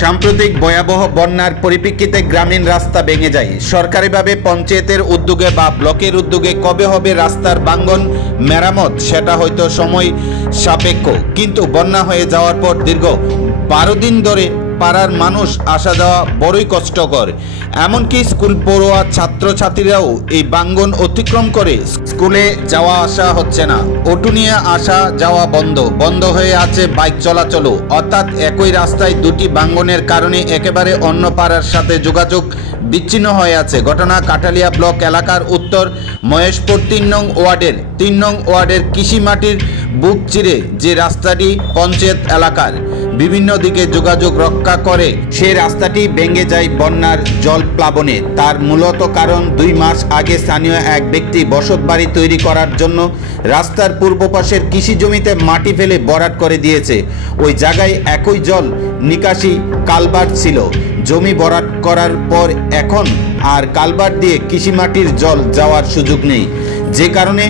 সাম্প্রতিক ভয়াবহ বন্যার পরিপ্রেক্ষিতে গ্রামীণ রাস্তা ভেঙে যায়। সরকারিভাবে পঞ্চায়েতের উদ্যোগে বা ব্লকের উদ্যোগে কবে হবে রাস্তার ভাঙন মেরামত সেটা হয়তো সময় সাপেক্ষ, কিন্তু বন্যা হয়ে যাওয়ার পর দীর্ঘ 12 দিন ধরে পাড়ার মানুষ আসা যাওয়া বড়ই কষ্টকর। এমনকি স্কুল পড়ুয়া ছাত্রছাত্রীরাও এই ভাঙন অতিক্রম করে স্কুলে যাওয়া আসা হচ্ছে না। অটো নিয়ে আসা যাওয়া বন্ধ হয়ে আছে বাইক চলাচলও, অর্থাৎ একই রাস্তায় দুটি ভাঙনের কারণে একেবারে অন্য পাড়ার সাথে যোগাযোগ বিচ্ছিন্ন হয়ে আছে। ঘটনা কাঠালিয়া ব্লক এলাকার উত্তর মহেশপুর 3 নং ওয়ার্ডের কৃষি মাটির বুক চিরে যে রাস্তাটি পঞ্চায়েত এলাকার বিভিন্ন দিকে যোগাযোগ রক্ষা করে, সেই রাস্তাটি ভেঙে যায় বন্যার জল প্লাবনে। তার মূলত কারণ 2 মাস আগে স্থানীয় এক ব্যক্তি বসতবাড়ি তৈরি করার জন্য রাস্তার পূর্ব পাশের কৃষি জমিতে মাটি ফেলে ভরাট করে দিয়েছে। ওই জায়গায় একই জল নিকাশি কালভার্ট ছিল। জমি ভরাট করার পর এখন আর কালভার্ট দিয়ে কৃষি মাটির জল যাওয়ার সুযোগ নেই, যে কারণে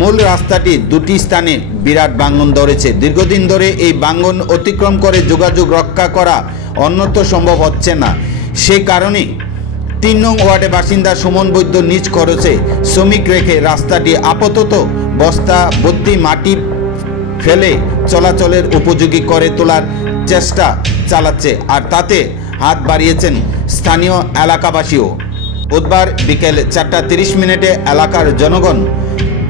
মূল রাস্তাটি দুটি স্থানে বিরাট ভাঙন ধরেছে। দীর্ঘদিন ধরে এই ভাঙন অতিক্রম করে যোগাযোগ রক্ষা করা অন্যত সম্ভব হচ্ছে না। সেই কারণে 3 নং ওয়ার্ডে বাসিন্দা সুমন বৈদ্য নিজ খরচে শ্রমিক রেখে রাস্তাটি আপাতত বস্তা ভর্তি মাটি ফেলে চলাচলের উপযোগী করে তোলার চেষ্টা চালাচ্ছে, আর তাতে হাত বাড়িয়েছেন স্থানীয় এলাকাবাসীও। বুধবার বিকেল 4:30 এলাকার জনগণ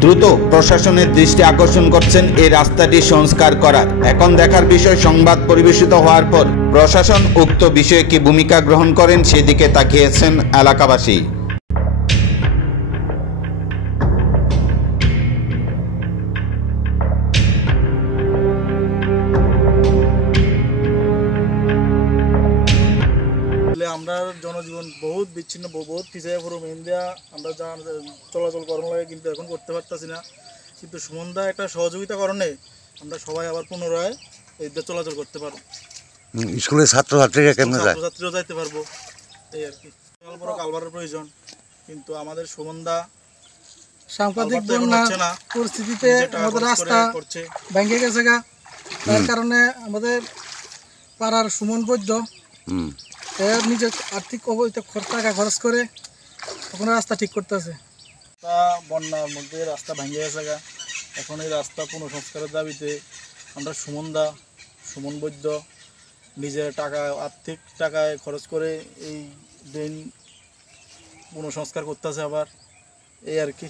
দ্রুত প্রশাসনের দৃষ্টি আকর্ষণ করছেন এই রাস্তাটি সংস্কার করার। এখন দেখার বিষয়, সংবাদ পরিবেশিত হওয়ার পর প্রশাসন উক্ত বিষয়ে কি ভূমিকা গ্রহণ করেন সেদিকে তাকিয়েছেন এলাকাবাসী। আমরা জনজীবন বহুত বিচ্ছিন্ন, বহুত পিছিয়ে পড়ো মেন দেওয়া আমরা যা চলাচল করানো লাগে, কিন্তু এখন করতে পারতেছি না। কিন্তু সুমনদা একটা সহযোগিতা কারণে আমরা সবাই আবার পুনরায় এই চলাচল করতে পারবো। স্কুলের ছাত্রছাত্রীরা কেমন যায়, ছাত্রছাত্রীরাও যাইতে পারবো, এই আর কি। বড় কালভারের প্রয়োজন, কিন্তু আমাদের সুমনদা সাংঘাতিক বন্যা পরিস্থিতিতে আমাদের রাস্তা ভেঙে গেছে গা, তার কারণে আমাদের পাড়ার সুমন বৈদ্য নিজের আর্থিক টাকা খরচ করে ওখানে রাস্তা ঠিক করতেছে। বন্যার মধ্যে রাস্তা ভেঙে গেছে গা, এখন এই রাস্তা পুনঃসংস্কারের দাবিতে আমরা সুমন বৈদ্য নিজের আর্থিক টাকায় খরচ করে এই ড্রেন পুনঃসংস্কার করতেছে আবার, এই আর কি।